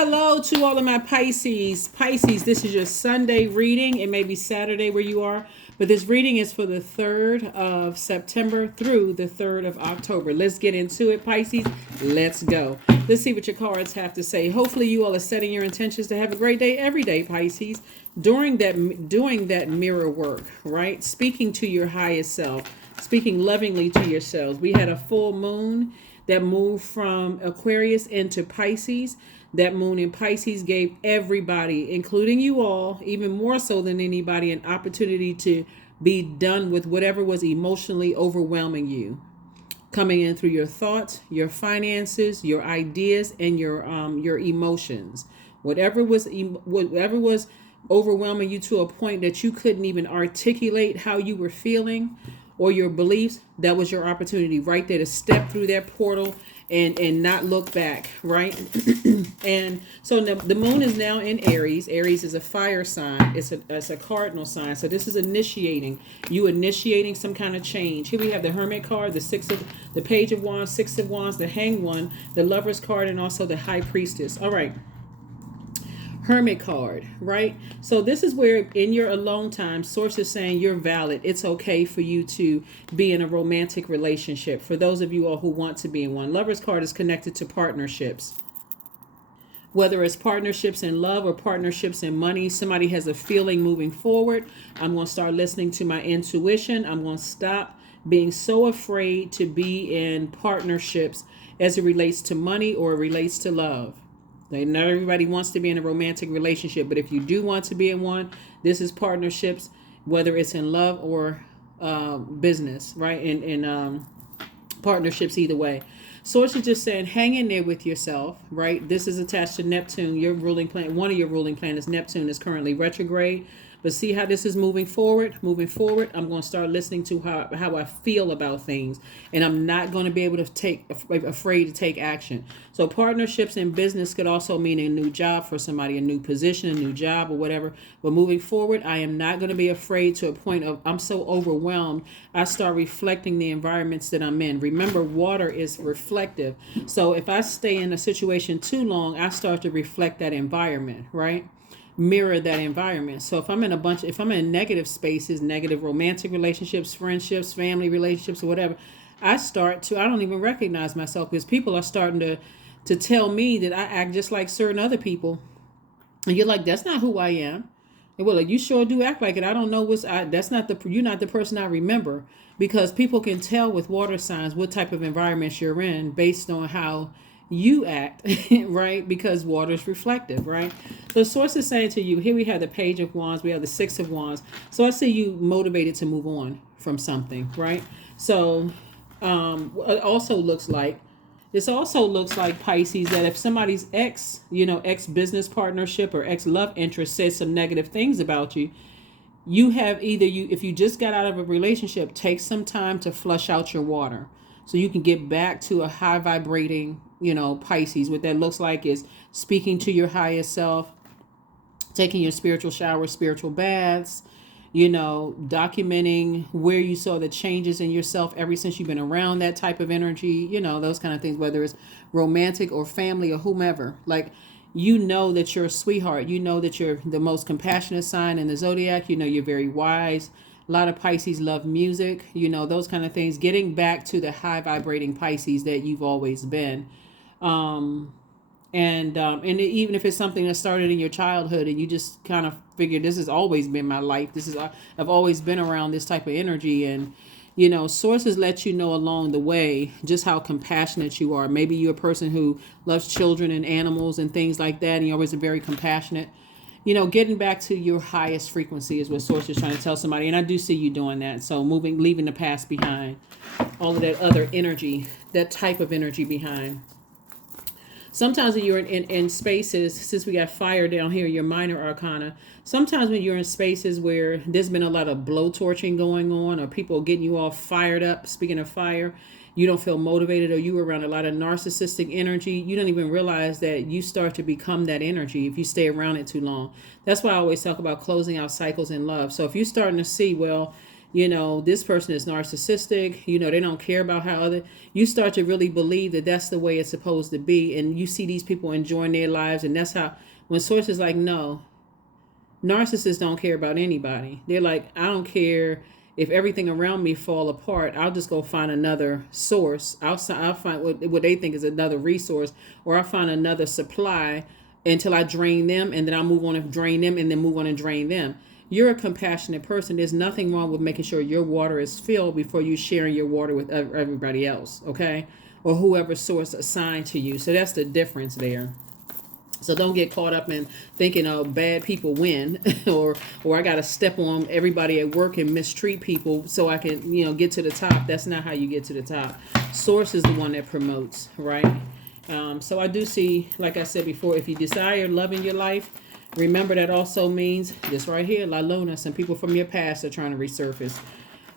Hello to all of my Pisces. Pisces, this is your Sunday reading. It may be Saturday where you are, but this reading is for the 3rd of September through the 3rd of October. Let's get into it, Pisces. Let's go. Let's see what your cards have to say. Hopefully you all are setting your intentions to have a great day every day, Pisces. Doing that mirror work, right? Speaking to your highest self, speaking lovingly to yourselves. We had a full moon that moved from Aquarius into Pisces. That moon in Pisces gave everybody, including you all, even more so than anybody, an opportunity to be done with whatever was emotionally overwhelming you, coming in through your thoughts, your finances, your ideas, and your emotions. Whatever was overwhelming you to a point that you couldn't even articulate how you were feeling or your beliefs, that was your opportunity right there to step through that portal and not look back, right? And so the moon is now in Aries. Aries is a fire sign. It's a cardinal sign. So this is initiating some kind of change. Here we have the Hermit card, the Page of Wands, Six of Wands, the Hanged One, the Lover's card, and also the High Priestess. All right. Hermit card, right? So this is where in your alone time, source is saying you're valid. It's okay for you to be in a romantic relationship. For those of you all who want to be in one. Lover's card is connected to partnerships. Whether it's partnerships in love or partnerships in money, somebody has a feeling moving forward. I'm going to start listening to my intuition. I'm going to stop being so afraid to be in partnerships as it relates to money or it relates to love. Not everybody wants to be in a romantic relationship, but if you do want to be in one, this is partnerships, whether it's in love or business, right? In partnerships either way. Source is just saying, hang in there with yourself, right? This is attached to Neptune, your ruling planet. One of your ruling planets, Neptune, is currently retrograde. But see how this is moving forward? Moving forward, I'm going to start listening to how I feel about things. And I'm not going to be able to afraid to take action. So partnerships in business could also mean a new job for somebody, a new position, a new job or whatever. But moving forward, I am not going to be afraid to a point of I'm so overwhelmed. I start reflecting the environments that I'm in. Remember, water is reflective. So if I stay in a situation too long, I start to reflect that environment, right? Mirror that environment. So if I'm in negative spaces, negative romantic relationships, friendships, family relationships, or whatever, I don't even recognize myself because people are starting to tell me that I act just like certain other people. And you're like, that's not who I am. And well, like, you sure do act like it. I don't know you're not the person I remember, because people can tell with water signs what type of environments you're in based on how you act, right? Because water is reflective, right? The source is saying to you, here we have the Page of Wands, we have the Six of Wands. So I see you motivated to move on from something, right? So it also looks like Pisces, that if somebody's ex business partnership or ex love interest says some negative things about you, if you just got out of a relationship, take some time to flush out your water so you can get back to a high vibrating, Pisces. What that looks like is speaking to your highest self, taking your spiritual showers, spiritual baths, documenting where you saw the changes in yourself ever since you've been around that type of energy, those kind of things, whether it's romantic or family or whomever. Like, that you're a sweetheart. That you're the most compassionate sign in the Zodiac. You're very wise. A lot of Pisces love music, those kind of things. Getting back to the high vibrating Pisces that you've always been. And even if it's something that started in your childhood and you just kind of figured this has always been my life. I've always been around this type of energy. And, sources let you know along the way just how compassionate you are. Maybe you're a person who loves children and animals and things like that, and you're always very compassionate. Getting back to your highest frequency is what source is trying to tell somebody. And I do see you doing that. So leaving the past behind, all of that other energy, that type of energy behind. Sometimes when you're in spaces, since we got fire down here, your minor arcana, sometimes when you're in spaces where there's been a lot of blowtorching going on or people getting you all fired up, speaking of fire, you don't feel motivated, or you were around a lot of narcissistic energy, you don't even realize that you start to become that energy if you stay around it too long. That's why I always talk about closing out cycles in love. So if you're starting to see, well, This person is narcissistic, they don't care about how you start to really believe that that's the way it's supposed to be. And you see these people enjoying their lives. And that's how, when source is like, no, narcissists don't care about anybody. They're like, I don't care if everything around me fall apart. I'll just go find another source. I'll find what they think is another resource, or I'll find another supply until I drain them, and then I'll move on and drain them, and then move on and drain them. You're a compassionate person. There's nothing wrong with making sure your water is filled before you sharing your water with everybody else, okay? Or whoever source assigned to you. So that's the difference there. So don't get caught up in thinking, oh, bad people win, or I got to step on everybody at work and mistreat people so I can, get to the top. That's not how you get to the top. Source is the one that promotes, right? So I do see, like I said before, if you desire love in your life, remember that also means this right here, La Luna, some people from your past are trying to resurface.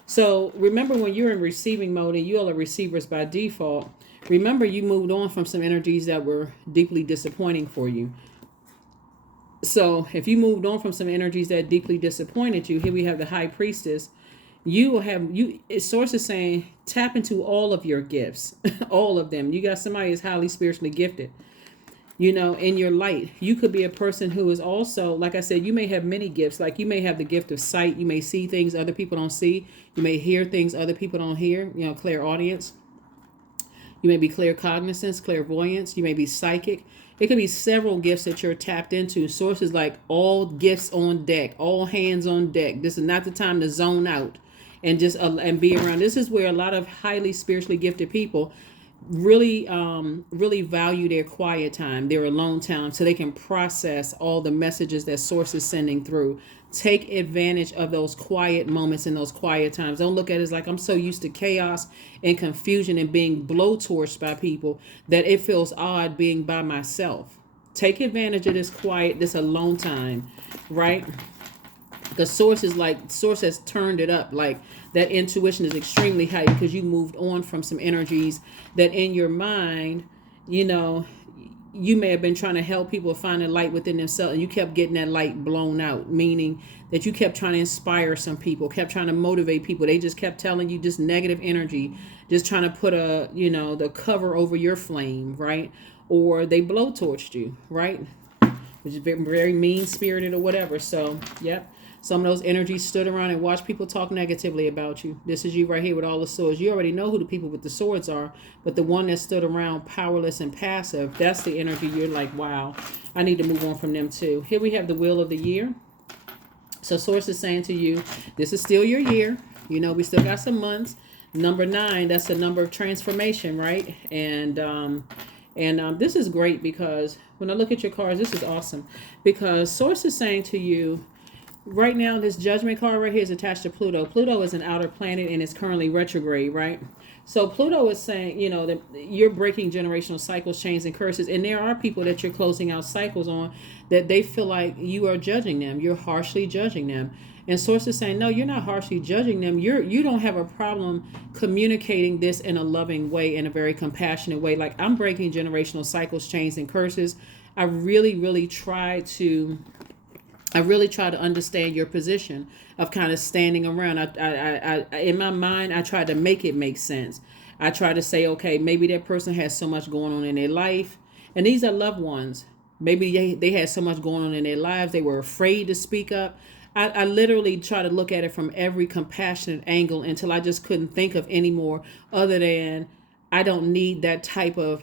So remember, when you're in receiving mode and you all are receivers by default, remember you moved on from some energies that were deeply disappointing for you. So if you moved on from some energies that deeply disappointed you, here we have the High Priestess. Source is saying, tap into all of your gifts, all of them. You got somebody who's highly spiritually gifted, in your light. You could be a person who is also, like I said, you may have many gifts. Like you may have the gift of sight. You may see things other people don't see. You may hear things other people don't hear, clairaudience. You may be claircognizance, clairvoyance. You may be psychic. It could be several gifts that you're tapped into. Sources like all gifts on deck, all hands on deck. This is not the time to zone out and just and be around. This is where a lot of highly spiritually gifted people really value their quiet time, their alone time, so they can process all the messages that source is sending through. Take advantage of those quiet moments and those quiet times. Don't look at it as like, I'm so used to chaos and confusion and being blowtorched by people that it feels odd being by myself. Take advantage of this quiet, this alone time, right? Because source has turned it up. Like that intuition is extremely high because you moved on from some energies that in your mind, you may have been trying to help people find a light within themselves, and you kept getting that light blown out, meaning that you kept trying to inspire some people, kept trying to motivate people. They just kept telling you just negative energy, just trying to put the cover over your flame, right? Or they blowtorched you, right? Which is very, very mean-spirited or whatever. So, yep. Some of those energies stood around and watched people talk negatively about you. This is you right here with all the swords. You already know who the people with the swords are, but the one that stood around powerless and passive, that's the energy you're like, wow, I need to move on from them too. Here we have the Wheel of the Year. So Source is saying to you, this is still your year. We still got some months. Number 9, that's the number of transformation, right? And this is great because when I look at your cards, this is awesome. Because Source is saying to you, right now, this Judgment card right here is attached to Pluto. Pluto is an outer planet and it's currently retrograde, right? So Pluto is saying, that you're breaking generational cycles, chains, and curses. And there are people that you're closing out cycles on that they feel like you are judging them. You're harshly judging them. And Source is saying, no, you're not harshly judging them. You don't have a problem communicating this in a loving way, in a very compassionate way. Like, I'm breaking generational cycles, chains, and curses. I really, really try to understand your position of kind of standing around. I in my mind, I try to make it make sense. I try to say, okay, maybe that person has so much going on in their life, and these are loved ones. Maybe they had so much going on in their lives, they were afraid to speak up. I literally try to look at it from every compassionate angle until I just couldn't think of any more other than I don't need that type of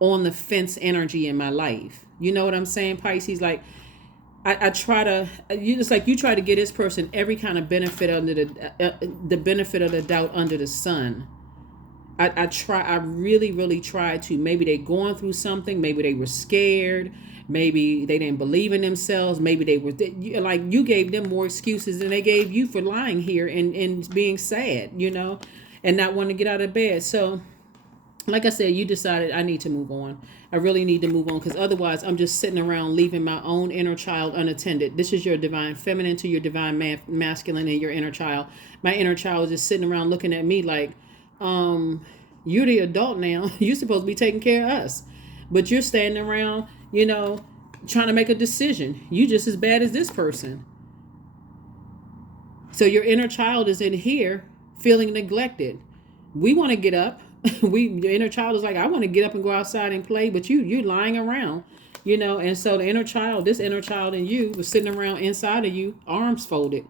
on the fence energy in my life. You know what I'm saying, Pisces? Like, I try to, you try to get this person every kind of benefit under the benefit of the doubt under the sun. I really, really try to. Maybe they going through something. Maybe they were scared. Maybe they didn't believe in themselves. Maybe they were like, you gave them more excuses than they gave you for lying here and being sad, and not wanting to get out of bed. So, like I said, you decided I need to move on. I really need to move on because otherwise I'm just sitting around leaving my own inner child unattended. This is your divine feminine to your divine masculine and your inner child. My inner child is just sitting around looking at me like, you're the adult now. You're supposed to be taking care of us. But you're standing around, trying to make a decision. You just as bad as this person. So your inner child is in here feeling neglected. We want to get up. Your inner child is like, I want to get up and go outside and play, but you lying around, and so the inner child, this inner child in you was sitting around inside of you, arms folded.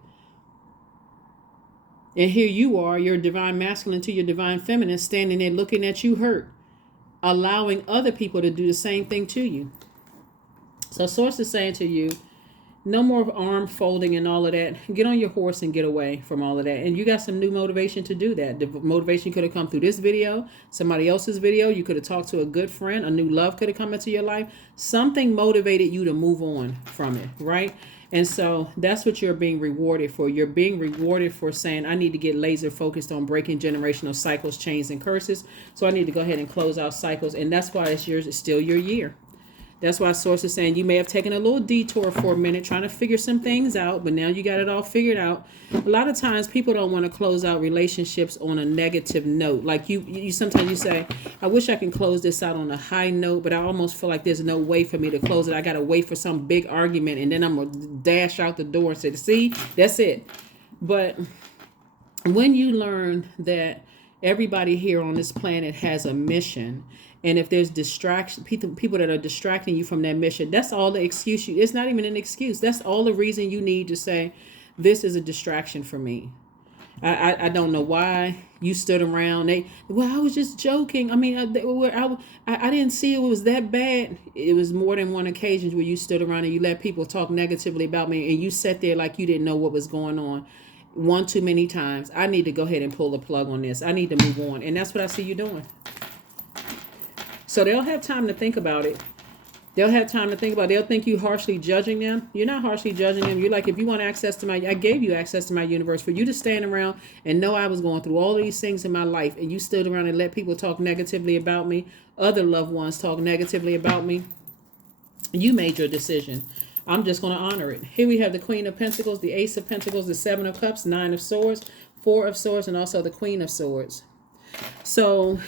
And here you are, your divine masculine to your divine feminine, standing there looking at you hurt, allowing other people to do the same thing to you. So Source is saying to you, no more arm folding and all of that. Get on your horse and get away from all of that. And you got some new motivation to do that. The motivation could have come through this video, somebody else's video. You could have talked to a good friend. A new love could have come into your life. Something motivated you to move on from it, right? And so that's what you're being rewarded for. You're being rewarded for saying, I need to get laser focused on breaking generational cycles, chains, and curses. So I need to go ahead and close out cycles. And that's why it's yours. It's still your year. That's why Source is saying you may have taken a little detour for a minute trying to figure some things out, but now you got it all figured out. A lot of times people don't want to close out relationships on a negative note. Like you sometimes you say, I wish I can close this out on a high note, but I almost feel like there's no way for me to close it. I got to wait for some big argument, and then I'm going to dash out the door and say, see, that's it. But when you learn that everybody here on this planet has a mission, and if there's distraction, people that are distracting you from that mission, that's all the excuse it's not even an excuse. That's all the reason you need to say, this is a distraction for me. I don't know why you stood around. I was just joking. I mean, I didn't see it was that bad. It was more than one occasion where you stood around and you let people talk negatively about me, and you sat there like you didn't know what was going on. One too many times. I need to go ahead and pull the plug on this. I need to move on. And that's what I see you doing. So they'll have time to think about it. They'll think you harshly judging them. You're not harshly judging them. You're like, if you want access to I gave you access to my universe for you to stand around and know I was going through all these things in my life, and you stood around and let people talk negatively about me, other loved ones talk negatively about me. You made your decision. I'm just going to honor it. Here we have the Queen of Pentacles, the Ace of Pentacles, the Seven of Cups, Nine of Swords, Four of Swords, and also the Queen of Swords. So,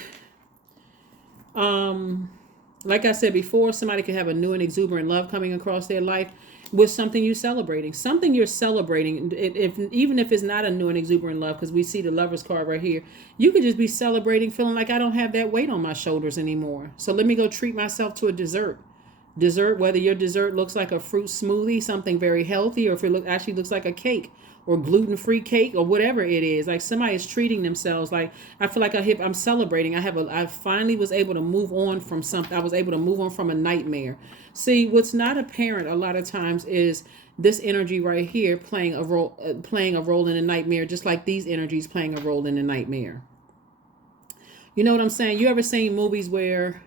like I said before, somebody could have a new and exuberant love coming across their life with something you're celebrating. Something you're celebrating, even if it's not a new and exuberant love, because we see the Lover's card right here, you could just be celebrating, feeling like I don't have that weight on my shoulders anymore. So let me go treat myself to a dessert. Dessert, whether your dessert looks like a fruit smoothie, something very healthy, or if it actually looks like a cake or gluten-free cake or whatever it is. Like somebody is treating themselves. Like I feel like I'm celebrating. I finally was able to move on from something. I was able to move on from a nightmare. See, what's not apparent a lot of times is this energy right here playing a role in a nightmare, just like these energies playing a role in a nightmare. You know what I'm saying? You ever seen movies where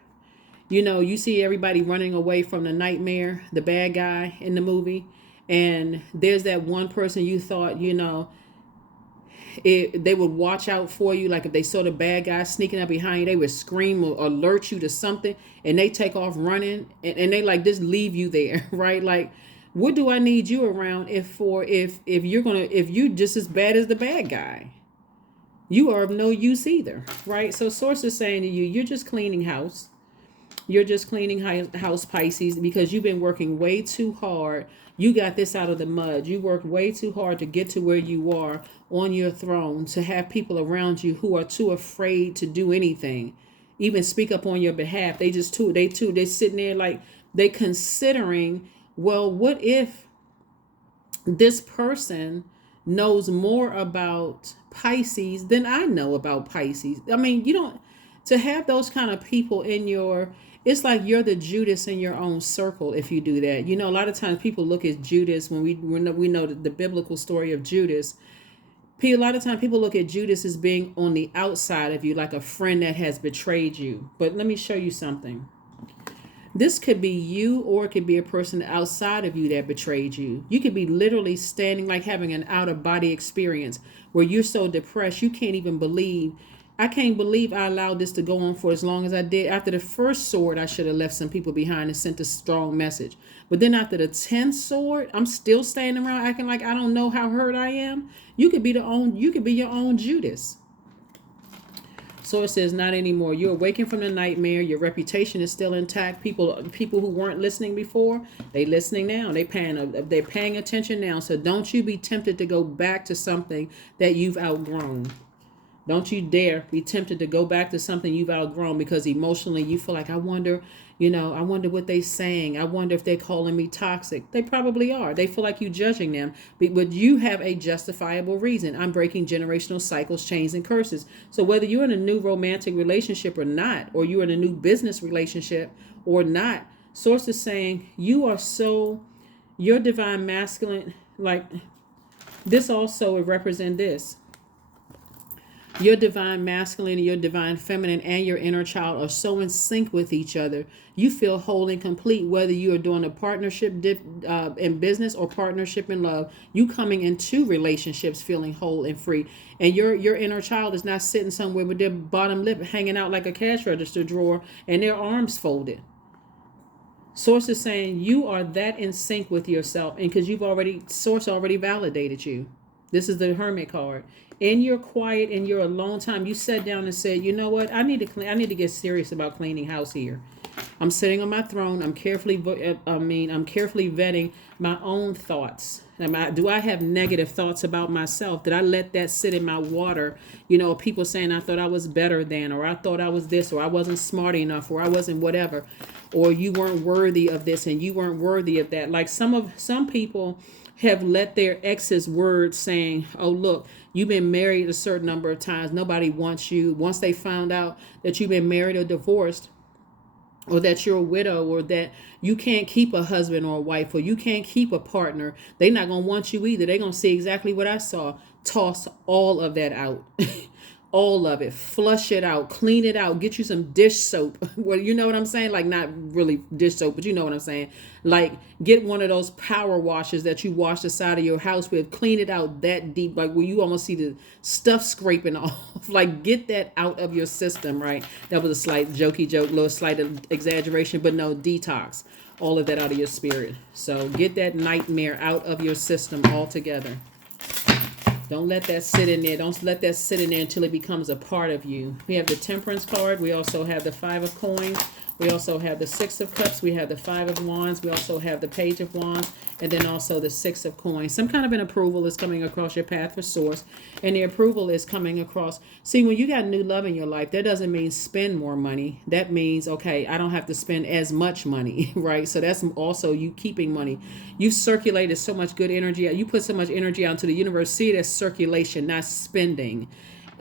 you see everybody running away from the nightmare, the bad guy in the movie, and there's that one person you thought, they would watch out for you. Like if they saw the bad guy sneaking up behind you, they would scream or alert you to something, and they take off running, and they like just leave you there, right? Like, what do I need you around if you're just as bad as the bad guy? You are of no use either, right? So Source is saying to you, you're just cleaning house. You're just cleaning house, Pisces, because you've been working way too hard. You got this out of the mud. You worked way too hard to get to where you are on your throne, to have people around you who are too afraid to do anything, even speak up on your behalf. They're sitting there like they considering, well, what if this person knows more about Pisces than I know about Pisces? I mean, to have those kind of people it's like you're the Judas in your own circle if you do that. A lot of times people look at Judas when we know the biblical story of Judas. A lot of times people look at Judas as being on the outside of you, like a friend that has betrayed you. But let me show you something. This could be you, or it could be a person outside of you that betrayed you. You could be literally standing, like having an out-of-body experience where you're so depressed you can't even believe. I can't believe I allowed this to go on for as long as I did. After the first sword, I should have left some people behind and sent a strong message. But then after the 10th sword, I'm still standing around acting like I don't know how hurt I am. You could be your own Judas. Source says not anymore. You're awakened from the nightmare. Your reputation is still intact. People who weren't listening before, they listening now. They're paying attention now. So don't you be tempted to go back to something that you've outgrown. Don't you dare be tempted to go back to something you've outgrown, because emotionally you feel like, I wonder what they saying. I wonder if they're calling me toxic. They probably are. They feel like you judging them, but you have a justifiable reason. I'm breaking generational cycles, chains, and curses. So whether you're in a new romantic relationship or not, or you're in a new business relationship or not, Source is saying your divine masculine, like this also would represent this. Your divine masculine and your divine feminine and your inner child are so in sync with each other. You feel whole and complete, whether you are doing a partnership in business or partnership in love. You coming into relationships feeling whole and free. And your inner child is not sitting somewhere with their bottom lip hanging out like a cash register drawer and their arms folded. Source is saying you are that in sync with yourself, and because Source already validated you. This is the Hermit card. In your quiet, in your alone time, you sat down and said, you know what? I need to get serious about cleaning house here. I'm sitting on my throne. I'm carefully vetting my own thoughts. Do I have negative thoughts about myself? Did I let that sit in my water? People saying I thought I was better than, or I thought I was this, or I wasn't smart enough, or I wasn't whatever, or you weren't worthy of this and you weren't worthy of that. Like some people have let their ex's words saying, oh, look, you've been married a certain number of times. Nobody wants you. Once they found out that you've been married or divorced, or that you're a widow, or that you can't keep a husband or a wife, or you can't keep a partner, they're not going to want you either. They're going to see exactly what I saw. Toss all of that out. All of it. Flush it out. Clean it out. Get you some dish soap. Well, you know what I'm saying? Like, not really dish soap, but you know what I'm saying. Like, get one of those power washers that you wash the side of your house with. Clean it out that deep, like where you almost see the stuff scraping off. Like, get that out of your system, right? That was a slight jokey joke, little slight exaggeration, but no, detox all of that out of your spirit. So get that nightmare out of your system altogether. Don't let that sit in there. Don't let that sit in there until it becomes a part of you. We have the Temperance card. We also have the Five of Coins. We also have the Six of Cups. We have the Five of Wands. We also have the Page of Wands. And then also the Six of Coins. Some kind of an approval is coming across your path for Source. And the approval is coming across. See, when you got new love in your life, that doesn't mean spend more money. That means, okay, I don't have to spend as much money, right? So that's also you keeping money. You've circulated so much good energy. You put so much energy out into the universe. See it as circulation, not spending.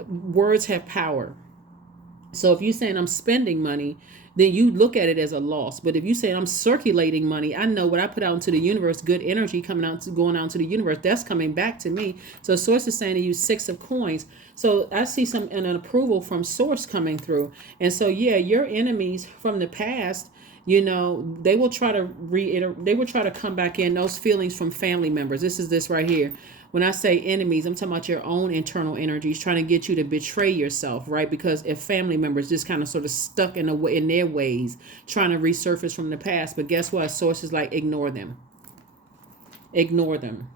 Words have power. So if you're saying I'm spending money, then you look at it as a loss. But if you say I'm circulating money, I know what I put out into the universe, good energy going out into the universe, that's coming back to me. So Source is saying to use Six of Coins. So I see an approval from Source coming through. And so, yeah, your enemies from the past, they will try to come back in, those feelings from family members. This right here. When I say enemies, I'm talking about your own internal energies trying to get you to betray yourself, right? Because if family members just kind of sort of stuck in their ways, trying to resurface from the past. But guess what? Source is like, ignore them. Ignore them.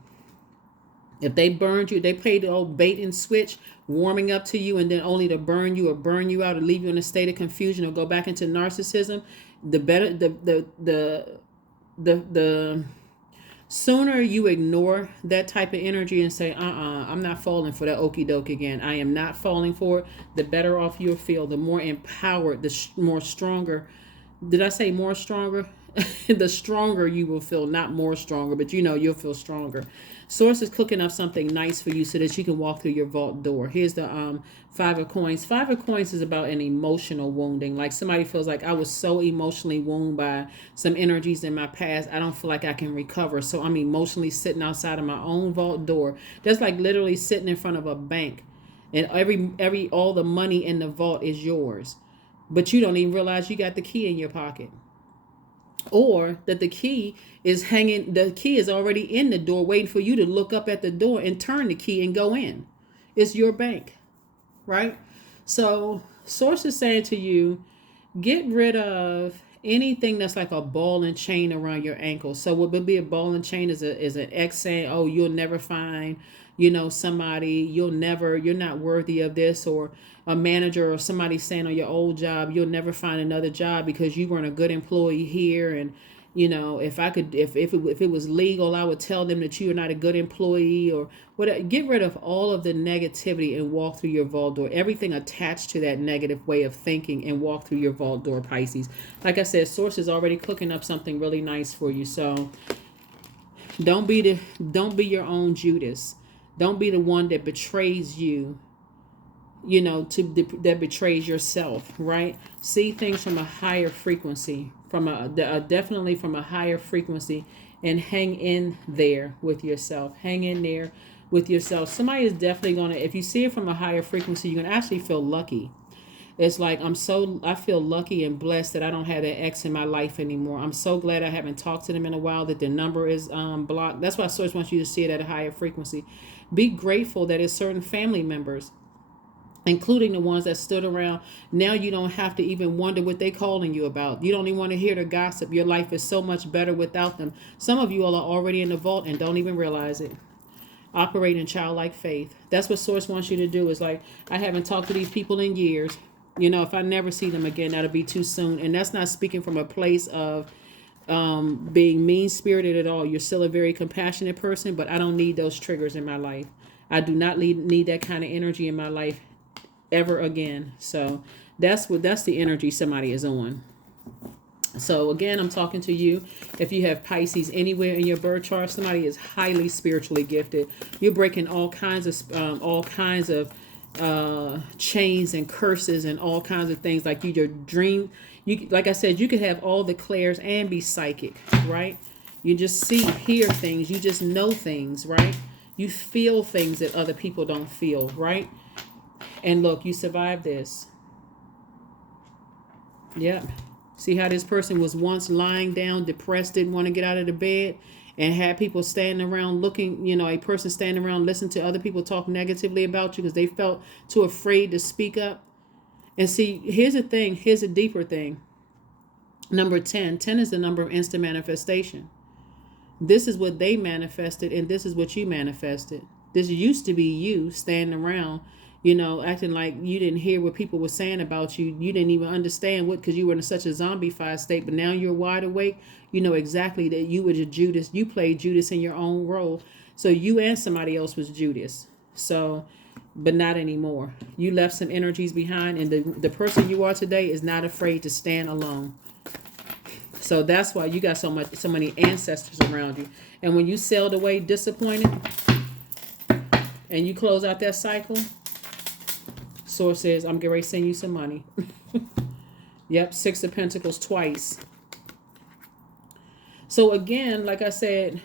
If they burned you, they played the old bait and switch, warming up to you and then only to burn you out or leave you in a state of confusion or go back into narcissism, the sooner you ignore that type of energy and say, I'm not falling for that okie doke again. I am not falling for it. The better off you'll feel, the more empowered, the more stronger. Did I say more stronger? The stronger you will feel, not more stronger, but you'll feel stronger. Source is cooking up something nice for you so that you can walk through your vault door. Here's the Five of Coins. Five of Coins is about an emotional wounding. Like somebody feels like I was so emotionally wounded by some energies in my past. I don't feel like I can recover. So I'm emotionally sitting outside of my own vault door. That's like literally sitting in front of a bank. And all the money in the vault is yours. But you don't even realize you got the key in your pocket. Or that the key is already in the door waiting for you to look up at the door and turn the key and go in. It's your bank, right? So Source is saying to you, get rid of anything that's like a ball and chain around your ankle. So what would be a ball and chain is an ex saying, oh, you'll never find somebody, you're not worthy of this, or a manager or somebody saying on your old job, you'll never find another job because you weren't a good employee here. And if it was legal, I would tell them that you are not a good employee, or whatever. Get rid of all of the negativity and walk through your vault door. Everything attached to that negative way of thinking, and walk through your vault door, Pisces. Like I said, Source is already cooking up something really nice for you. So don't be your own Judas. Don't be the one that betrays you, that betrays yourself, right? See things from a higher frequency, definitely from a higher frequency, and hang in there with yourself. Hang in there with yourself. Somebody is definitely going to, if you see it from a higher frequency, you're going to actually feel lucky. It's like, I feel lucky and blessed that I don't have that ex in my life anymore. I'm so glad I haven't talked to them in a while, that their number is blocked. That's why Source wants you to see it at a higher frequency. Be grateful that it's certain family members, including the ones that stood around. Now you don't have to even wonder what they calling you about. You don't even want to hear the gossip. Your life is so much better without them. Some of you all are already in the vault and don't even realize it. Operate in childlike faith. That's what Source wants you to do. Is like, I haven't talked to these people in years. If I never see them again, that'll be too soon. And that's not speaking from a place of being mean-spirited at all. You're still a very compassionate person, but I don't need those triggers in my life. I do not need that kind of energy in my life ever again. So that's the energy somebody is on. So again, I'm talking to you. If you have Pisces anywhere in your birth chart, somebody is highly spiritually gifted. You're breaking all kinds of chains and curses and all kinds of things. Like your dream, like I said, you could have all the clairs and be psychic, right? You just hear things, you just know things, right? You feel things that other people don't feel, right? And look, you survived this. Yep. See how this person was once lying down, depressed, didn't want to get out of the bed, and had people standing around looking, a person standing around listening to other people talk negatively about you because they felt too afraid to speak up. And see, here's the thing. Here's a deeper thing. Number 10. 10 is the number of instant manifestation. This is what they manifested, and this is what you manifested. This used to be you standing around, acting like you didn't hear what people were saying about you. You didn't even understand because you were in such a zombified state. But now you're wide awake. You know exactly that you were Judas. You played Judas in your own role. So you and somebody else was Judas. So, but not anymore. You left some energies behind, and the person you are today is not afraid to stand alone. So that's why you got so many ancestors around you. And when you sailed away disappointed, and you close out that cycle, Source says, I'm getting ready to send you some money. Yep, 6 of Pentacles twice. So again, like I said,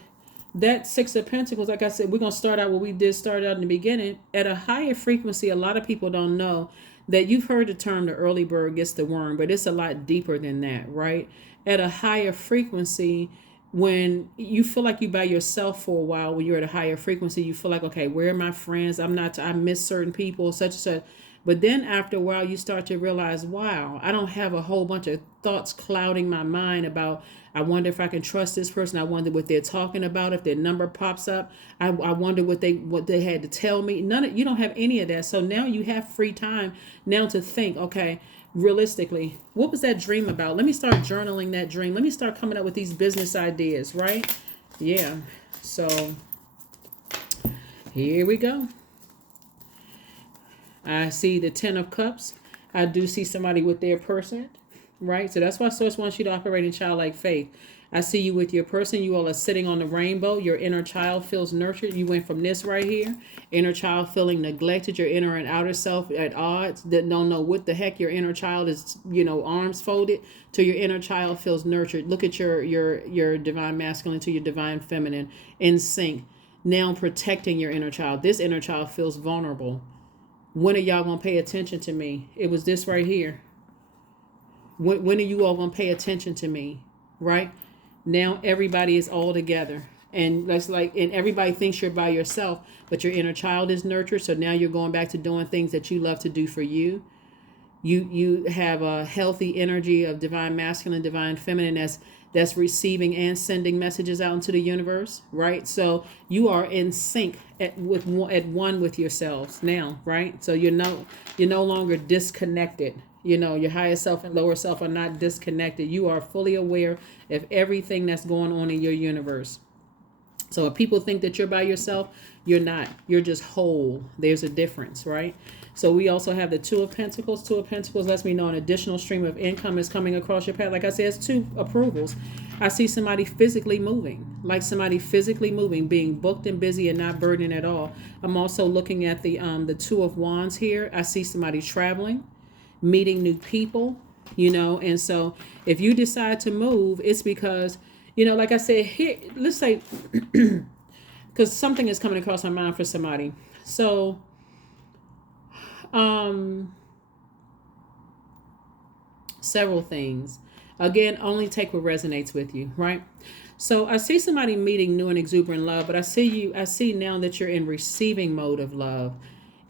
that 6 of Pentacles, like I said, we're going to start out what we did start out in the beginning. At a higher frequency, a lot of people don't know that you've heard the term the early bird gets the worm, but it's a lot deeper than that, right? At a higher frequency, when you feel like you by yourself for a while, when you're at a higher frequency, you feel like, okay, where are my friends? I miss certain people, such and such. But then after a while, you start to realize, wow, I don't have a whole bunch of thoughts clouding my mind about, I wonder if I can trust this person. I wonder what they're talking about. If their number pops up, I wonder what they had to tell me. You don't have any of that. So now you have free time now to think, okay, realistically, what was that dream about? Let me start journaling that dream. Let me start coming up with these business ideas, right? Yeah. So here we go. I see the 10 of Cups. I do see somebody with their person, right? So that's why Source wants you to operate in childlike faith. I see you with your person. You all are sitting on the rainbow. Your inner child feels nurtured. You went from this right here, inner child feeling neglected, your inner and outer self at odds, that don't know what the heck. Your inner child is, arms folded, to your inner child feels nurtured. Look at your divine masculine to your divine feminine in sync. Now protecting your inner child. This inner child feels vulnerable. When are y'all going to pay attention to me? It was this right here. When are you all going to pay attention to me? Right? Now everybody is all together. And and everybody thinks you're by yourself, but your inner child is nurtured. So now you're going back to doing things that you love to do for you. You have a healthy energy of divine masculine, divine feminine that's receiving and sending messages out into the universe, right? So you are in sync at one with yourselves now, right? So you're no longer disconnected. Your higher self and lower self are not disconnected. You are fully aware of everything that's going on in your universe. So if people think that you're by yourself, you're not. You're just whole. There's a difference, right? So we also have the Two of Pentacles. Two of Pentacles lets me know an additional stream of income is coming across your path. Like I said, it's two approvals. I see somebody physically moving, being booked and busy and not burdened at all. I'm also looking at the Two of Wands here. I see somebody traveling, meeting new people, and so if you decide to move, it's because, like I said, here, let's say, because something is coming across my mind for somebody. So, several things. Again, only take what resonates with you, right? So I see somebody meeting new and exuberant love, but I see now that you're in receiving mode of love.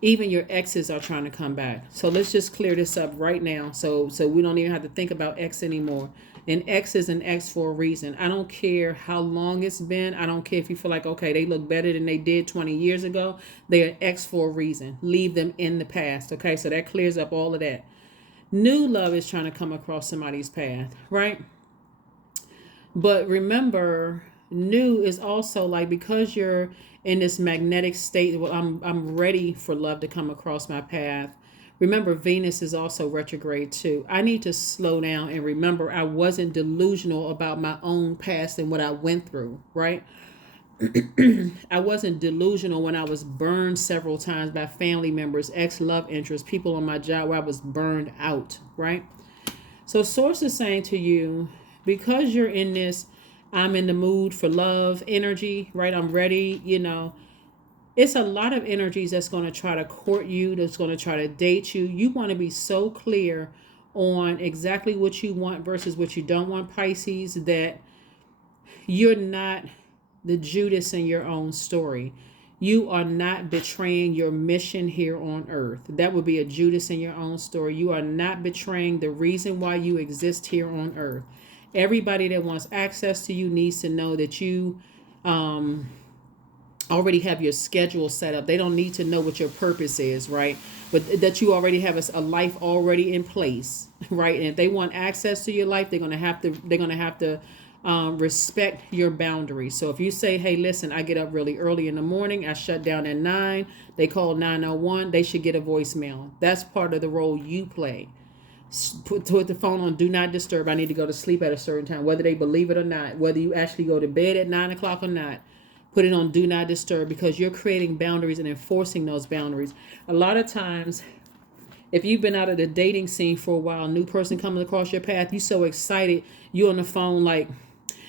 Even your exes are trying to come back. So let's just clear this up right now. So we don't even have to think about ex anymore. An ex is an ex for a reason. I don't care how long it's been. I don't care if you feel like, okay, they look better than they did 20 years ago. They're an ex for a reason. Leave them in the past. Okay, so that clears up all of that. New love is trying to come across somebody's path, right? But remember, new is also like, because you're in this magnetic state, well, I'm ready for love to come across my path. Remember, Venus is also retrograde too. I need to slow down and remember I wasn't delusional about my own past and what I went through, right? I wasn't delusional when I was burned several times by family members, ex-love interests, people on my job where I was burned out, right? So Source is saying to you, because you're in this, I'm in the mood for love energy, right? I'm ready, it's a lot of energies that's going to try to court you, that's going to try to date you. You want to be so clear on exactly what you want versus what you don't want, Pisces, that you're not the Judas in your own story. You are not betraying your mission here on earth. That would be a Judas in your own story. You are not betraying the reason why you exist here on earth. Everybody that wants access to you needs to know that you already have your schedule set up. They don't need to know what your purpose is, right? But that you already have a life already in place, right? And if they want access to your life, they're gonna have to respect your boundaries. So if you say, hey, listen, I get up really early in the morning, I shut down at 9, they call 901, they should get a voicemail. That's part of the role you play. Put the phone on do not disturb. I need to go to sleep at a certain time, whether they believe it or not, whether you actually go to bed at 9 o'clock or not. Put it on do not disturb, because you're creating boundaries and enforcing those boundaries. A lot of times, if you've been out of the dating scene for a while, a new person coming across your path, you're so excited, you're on the phone like,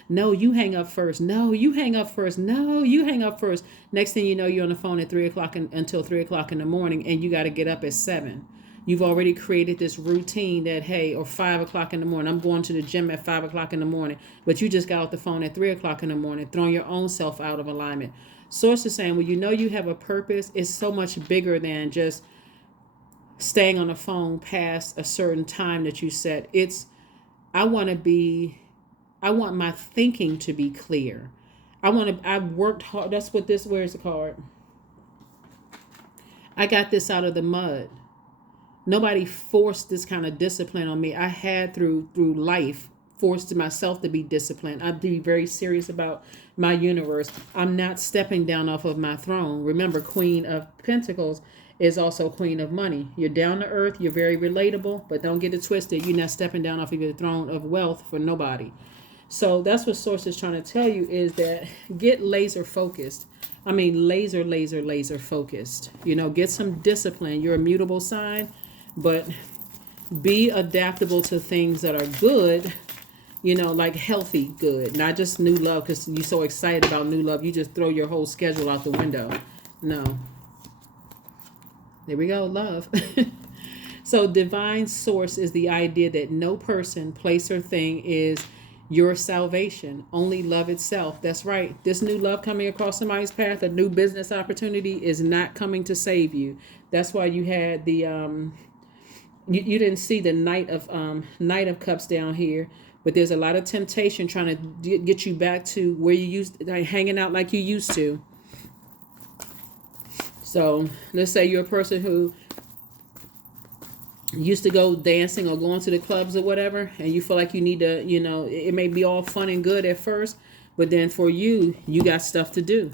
no, you hang up first. No, you hang up first. No, you hang up first. Next thing you know, you're on the phone at 3 o'clock until 3 o'clock in the morning, and you got to get up at 7. You've already created this routine that, hey, or 5 o'clock in the morning, I'm going to the gym at 5 o'clock in the morning, but you just got off the phone at 3 o'clock in the morning, throwing your own self out of alignment. Source is saying, well, you have a purpose. It's so much bigger than just staying on the phone past a certain time that you set. I want my thinking to be clear. I've worked hard. That's what where's the card? I got this out of the mud. Nobody forced this kind of discipline on me. I had through life forced myself to be disciplined. I'd be very serious about my universe. I'm not stepping down off of my throne. Remember, Queen of Pentacles is also Queen of Money. You're down to earth. You're very relatable, but don't get it twisted. You're not stepping down off of your throne of wealth for nobody. So that's what Source is trying to tell you, is that get laser focused. I mean, laser focused. Get some discipline. You're a mutable sign. But be adaptable to things that are good, like healthy good, not just new love because you're so excited about new love. You just throw your whole schedule out the window. No. There we go, love. So divine source is the idea that no person, place, or thing is your salvation. Only love itself. That's right. This new love coming across somebody's path, a new business opportunity, is not coming to save you. That's why you had the... You didn't see the Knight of Cups down here, but there's a lot of temptation trying to get you back to where you used, like hanging out like you used to. So let's say you're a person who used to go dancing or going to the clubs or whatever, and you feel like you need to, it may be all fun and good at first, but then for you, you got stuff to do.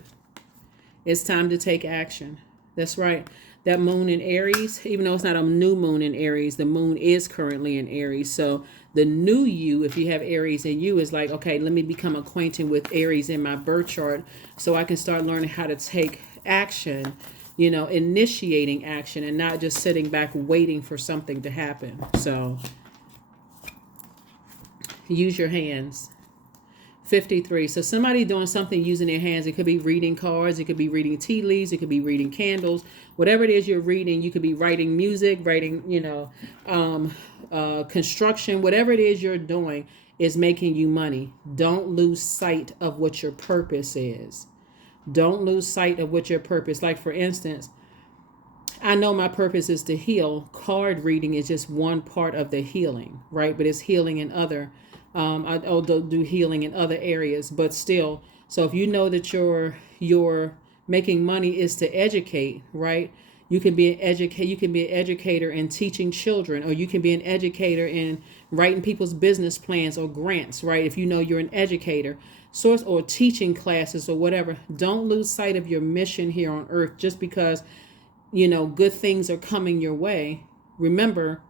It's time to take action. That's right. That moon in Aries, even though it's not a new moon in Aries, the moon is currently in Aries. So the new you, if you have Aries in you, is like, okay, let me become acquainted with Aries in my birth chart so I can start learning how to take action, initiating action and not just sitting back waiting for something to happen. So use your hands. 53. So somebody doing something using their hands. It could be reading cards. It could be reading tea leaves. It could be reading candles. Whatever it is you're reading, you could be writing music, writing, construction. Whatever it is you're doing is making you money. Don't lose sight of what your purpose is. Don't lose sight of what your purpose. Like, for instance, I know my purpose is to heal. Card reading is just one part of the healing, right? But it's healing in other I do healing in other areas, but still. So if you know that your making money is to educate, right? You can be an educator in teaching children, or you can be an educator in writing people's business plans or grants, right? If you know you're an educator, source, or teaching classes or whatever. Don't lose sight of your mission here on earth just because good things are coming your way. Remember,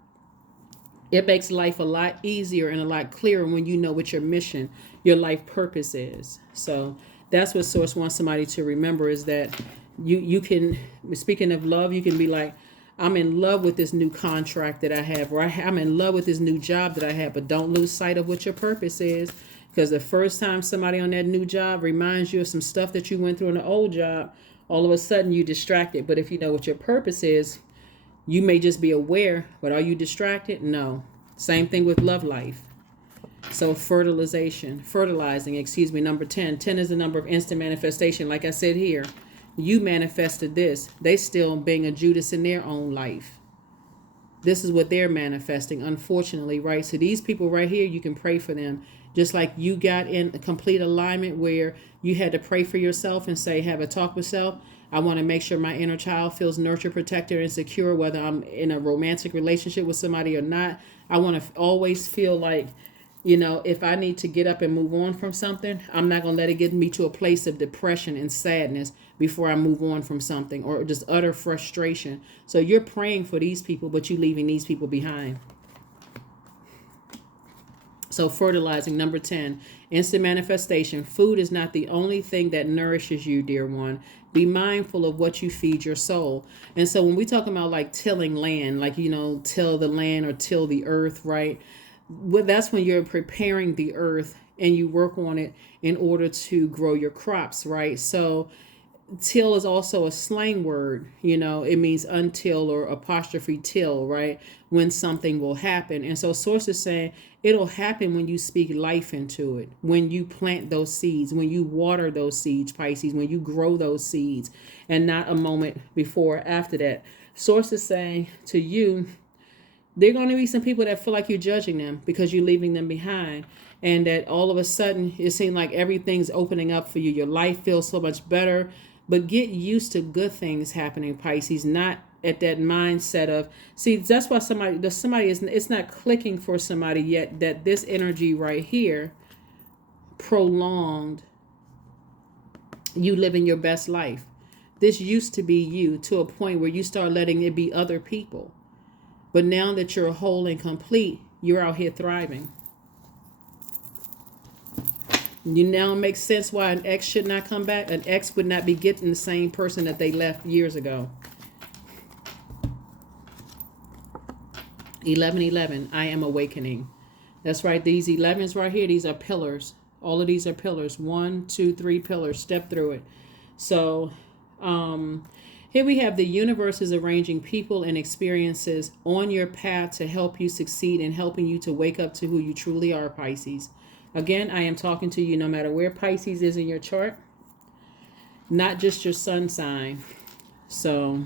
it makes life a lot easier and a lot clearer when you know what your mission, your life purpose is. So that's what Source wants somebody to remember, is that you can, speaking of love, you can be like, I'm in love with this new contract that I have, or I'm in love with this new job that I have, but don't lose sight of what your purpose is. Because the first time somebody on that new job reminds you of some stuff that you went through in the old job, all of a sudden you're distracted. But if you know what your purpose is, you may just be aware, but are you distracted? No. Same thing with love life. So fertilizing, number 10. 10 is the number of instant manifestation. Like I said here, you manifested this. They still being a Judas in their own life. This is what they're manifesting, unfortunately, right? So these people right here, you can pray for them. Just like you got in a complete alignment where you had to pray for yourself and say, have a talk with self. I want to make sure my inner child feels nurtured, protected, and secure, whether I'm in a romantic relationship with somebody or not. I want to always feel like, if I need to get up and move on from something, I'm not going to let it get me to a place of depression and sadness before I move on from something, or just utter frustration. So you're praying for these people, but you're leaving these people behind. So fertilizing, number 10, instant manifestation. Food is not the only thing that nourishes you, dear one. Be mindful of what you feed your soul. And so when we talk about like tilling land, like, till the land or till the earth, right? Well, that's when you're preparing the earth and you work on it in order to grow your crops, right? So till is also a slang word, it means until or apostrophe till, right? When something will happen. And so Source is saying it'll happen when you speak life into it, when you plant those seeds, when you water those seeds, Pisces, when you grow those seeds, and not a moment before or after that. Source is saying to you, there are going to be some people that feel like you're judging them because you're leaving them behind. And that all of a sudden it seems like everything's opening up for you. Your life feels so much better. But get used to good things happening, Pisces, not at that mindset of, see, that's why it's not clicking for somebody yet, that this energy right here prolonged you living your best life. This used to be you to a point where you start letting it be other people. But now that you're whole and complete, you're out here thriving. You now make sense why an ex should not come back. An ex would not be getting the same person that they left years ago. 11:11. I am awakening. That's right. These 11s right here, these are pillars. All of these are pillars. 1, 2, 3 pillars. Step through it. So here we have the universe is arranging people and experiences on your path to help you succeed and helping you to wake up to who you truly are, Pisces. Again, I am talking to you no matter where Pisces is in your chart, not just your sun sign. So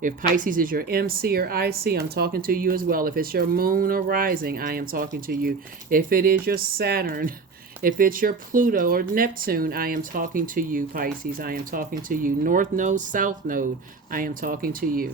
If Pisces is your MC or IC, I'm talking to you as well. If it's your moon or rising, I am talking to you. If it is your Saturn, if it's your Pluto or Neptune, I am talking to you, Pisces. I am talking to you. North Node, South Node, I am talking to you.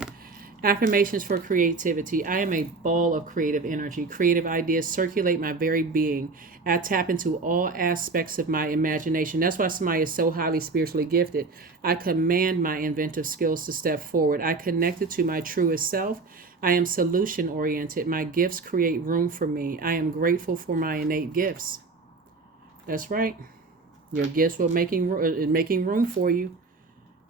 Affirmations for creativity. I am a ball of creative energy. Creative ideas circulate my very being. I tap into all aspects of my imagination. That's why somebody is so highly spiritually gifted. I command my inventive skills to step forward. I connected to my truest self. I am solution oriented. My gifts create room for me. I am grateful for my innate gifts. That's right. Your gifts will making room for you.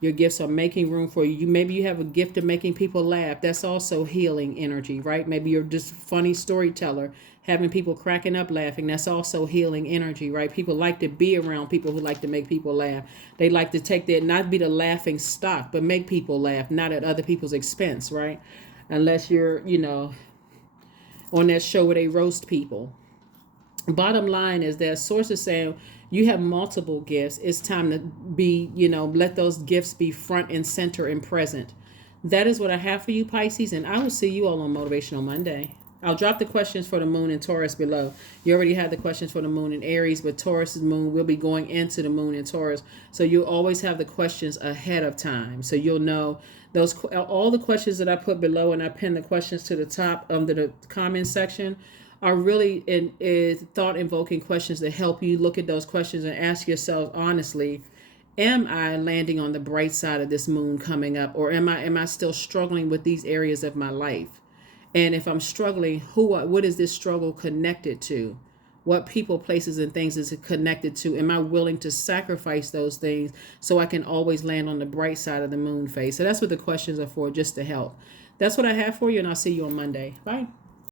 Your gifts are making room for you. Maybe you have a gift of making people laugh. That's also healing energy, right? Maybe you're just a funny storyteller, having people cracking up laughing. That's also healing energy, right? People like to be around people who like to make people laugh. They like to take that, not be the laughing stock, but make people laugh, not at other people's expense, right? Unless you're, on that show where they roast people. Bottom line is that sources saying you have multiple gifts. It's time to be, let those gifts be front and center and present. That is what I have for you, Pisces, and I will see you all on Motivational Monday. I'll drop the questions for the moon and Taurus below. You already have the questions for the moon and Aries, but Taurus's moon will be going into the moon and Taurus. So you'll always have the questions ahead of time. So you'll know all the questions that I put below, and I pin the questions to the top under the comment section, are really thought invoking questions that help you look at those questions and ask yourself honestly, am I landing on the bright side of this moon coming up, or am I still struggling with these areas of my life? And if I'm struggling, what is this struggle connected to? What people, places, and things is it connected to? Am I willing to sacrifice those things so I can always land on the bright side of the moon phase? So that's what the questions are for, just to help. That's what I have for you, and I'll see you on Monday. Bye.